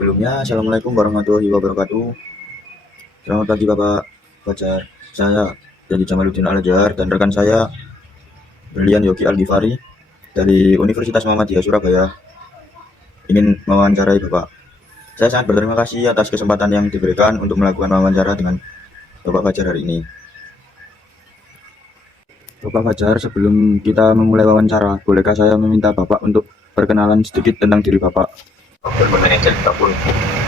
Sebelumnya, Assalamualaikum warahmatullahi wabarakatuh. Selamat pagi Bapak Fajar. Saya dari Jamaluddin Al-Azhar dan rekan saya Brilian Yogi Al-Ghifari dari Universitas Muhammadiyah Surabaya ingin mewawancarai Bapak. Saya sangat berterima kasih atas kesempatan yang diberikan untuk melakukan wawancara dengan Bapak Fajar hari ini. Bapak Fajar, sebelum kita memulai wawancara, bolehkah saya meminta Bapak untuk perkenalan sedikit tentang diri Bapak? Procurement manager ataupun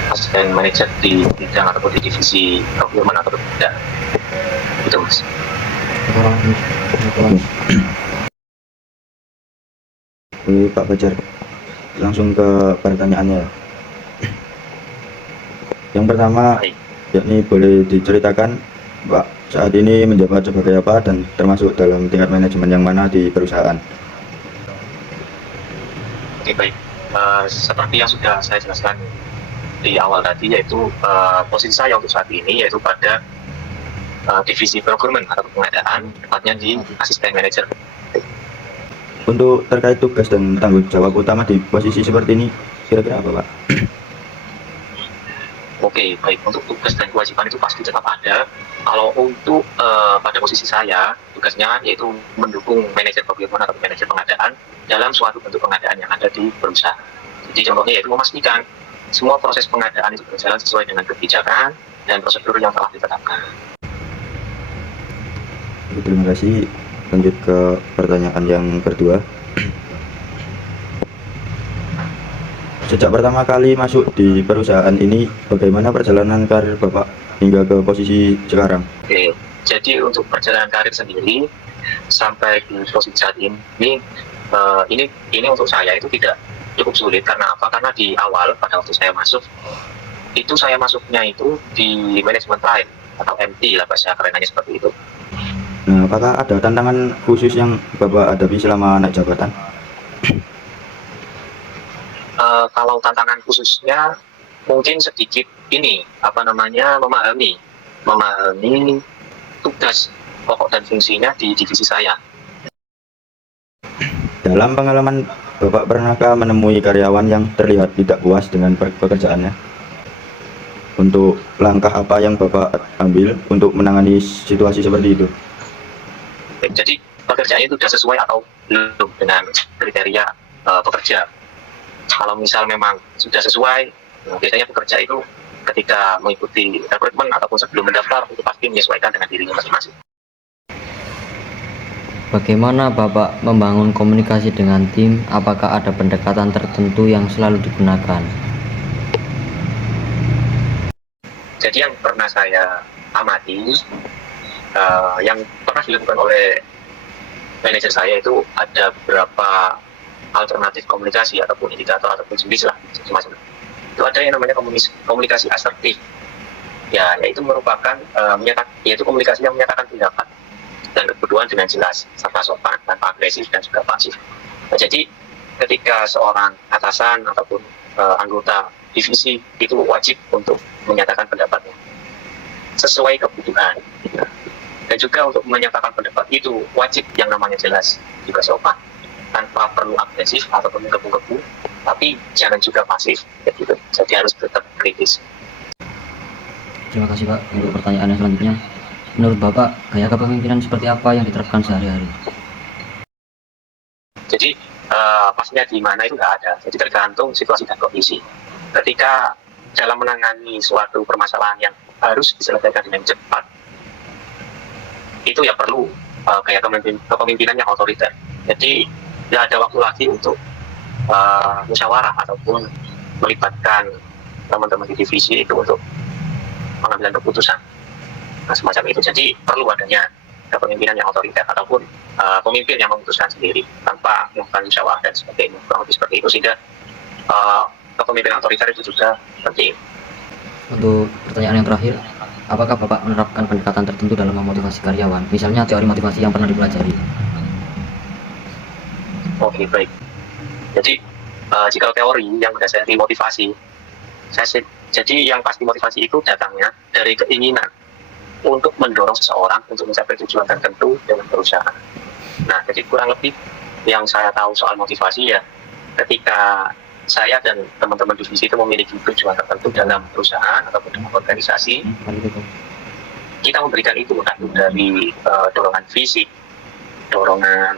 asisten manager di bidang ataupun di divisi procurement atau tidak itu mas. Pak Fajar, langsung ke pertanyaannya. Yang pertama, Baik. yakni boleh diceritakan Pak saat ini menjabat sebagai apa dan termasuk dalam tingkat manajemen yang mana di perusahaan? Oke, baik. Seperti yang sudah saya jelaskan di awal tadi, yaitu posisi saya untuk saat ini yaitu pada divisi procurement atau pengadaan, tepatnya di asisten manager. Untuk terkait tugas dan tanggung jawab utama di posisi seperti ini, kira-kira apa Pak? Oke, baik. Untuk tugas dan kewajiban itu pasti tetap ada. Kalau untuk pada posisi saya, tugasnya yaitu mendukung manajer procurement atau manajer pengadaan dalam suatu bentuk pengadaan yang ada di perusahaan. Jadi contohnya yaitu memastikan semua proses pengadaan itu berjalan sesuai dengan kebijakan dan prosedur yang telah ditetapkan. Terima kasih. Lanjut ke pertanyaan yang kedua. Sejak pertama kali masuk di perusahaan ini, bagaimana perjalanan karir Bapak hingga ke posisi sekarang? Oke, jadi untuk perjalanan karir sendiri sampai di posisi saat ini, ini untuk saya itu tidak cukup sulit. Karena apa? Karena di awal pada waktu saya masuk, itu saya masuknya itu di manajemen prime atau MT lah bahasa kerenannya seperti itu. Nah, apakah ada tantangan khusus yang Bapak hadapi selama naik jabatan? Kalau tantangan khususnya mungkin sedikit ini memahami tugas pokok dan fungsinya di divisi saya. Dalam pengalaman Bapak pernahkah menemui karyawan yang terlihat tidak puas dengan pekerjaannya? Untuk langkah apa yang Bapak ambil untuk menangani situasi seperti itu? Jadi pekerjaan itu sudah sesuai atau belum dengan kriteria pekerja. Kalau misal memang sudah sesuai, biasanya pekerja itu ketika mengikuti rekrutmen ataupun sebelum mendaftar itu pasti menyesuaikan dengan dirinya masing-masing. Bagaimana Bapak membangun komunikasi dengan tim? Apakah ada pendekatan tertentu yang selalu digunakan? Jadi yang pernah saya amati, yang pernah dilakukan oleh manajer saya itu ada beberapa alternatif komunikasi ataupun indikator ataupun jenis lah semacam itu. Ada yang namanya komunikasi asertif, ya, yaitu merupakan yaitu komunikasi yang menyatakan pendapat dan kebutuhan dengan jelas serta sopan, tanpa agresif dan juga pasif. Nah, jadi ketika seorang atasan ataupun anggota divisi itu wajib untuk menyatakan pendapatnya sesuai kebutuhan, dan juga untuk menyatakan pendapat itu wajib yang namanya jelas juga sopan, tanpa perlu agresif ataupun menggebu-gebu, tapi jangan juga pasif, gitu. Jadi harus tetap kritis. Terima kasih Pak. Untuk pertanyaan yang selanjutnya, menurut Bapak gaya kepemimpinan seperti apa yang diterapkan sehari-hari? Jadi pastinya di mana itu nggak ada. Jadi tergantung situasi dan kondisi. Ketika dalam menangani suatu permasalahan yang harus diselesaikan dengan cepat, itu ya perlu gaya kepemimpinan yang otoriter. Jadi tidak ada waktu lagi untuk musyawarah ataupun melibatkan teman-teman di divisi itu untuk pengambilan keputusan. Nah, semacam itu. Jadi perlu adanya kepemimpinan yang otoriter ataupun pemimpin yang memutuskan sendiri tanpa melakukan musyawarah dan sebagainya. Kurang lebih seperti itu, sehingga kepemimpinan otoriter itu juga penting. Untuk pertanyaan yang terakhir, apakah Bapak menerapkan pendekatan tertentu dalam memotivasi karyawan? Misalnya teori motivasi yang pernah dipelajari. Oke, baik. Jadi jika teori yang mendasari motivasi, jadi yang pasti motivasi itu datangnya dari keinginan untuk mendorong seseorang untuk mencapai tujuan tertentu dengan perusahaan. Nah, jadi kurang lebih yang saya tahu soal motivasi ya, ketika saya dan teman-teman divisi itu memiliki tujuan tertentu dalam perusahaan ataupun dalam organisasi. Kita memberikan itu entah itu dari dorongan fisik, dorongan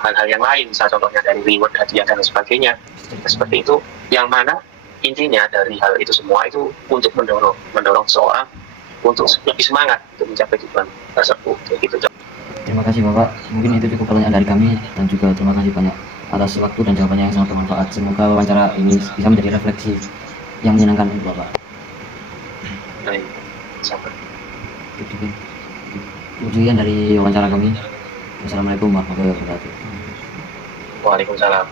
hal-hal yang lain, misalnya contohnya dari reward, hadiah dan sebagainya. Seperti itu, yang mana intinya dari hal itu semua itu untuk mendorong seseorang untuk lebih semangat untuk mencapai tujuan tersebut. Gitu. Terima kasih Bapak, mungkin itu cukup pertanyaan dari kami, dan juga terima kasih banyak atas waktu dan jawabannya yang sangat bermanfaat. Semoga wawancara ini bisa menjadi refleksi yang menyenangkan untuk Bapak. Baik, sampai. Ujian dari wawancara kami. Wassalamualaikum warahmatullahi wabarakatuh. Waalaikumsalam.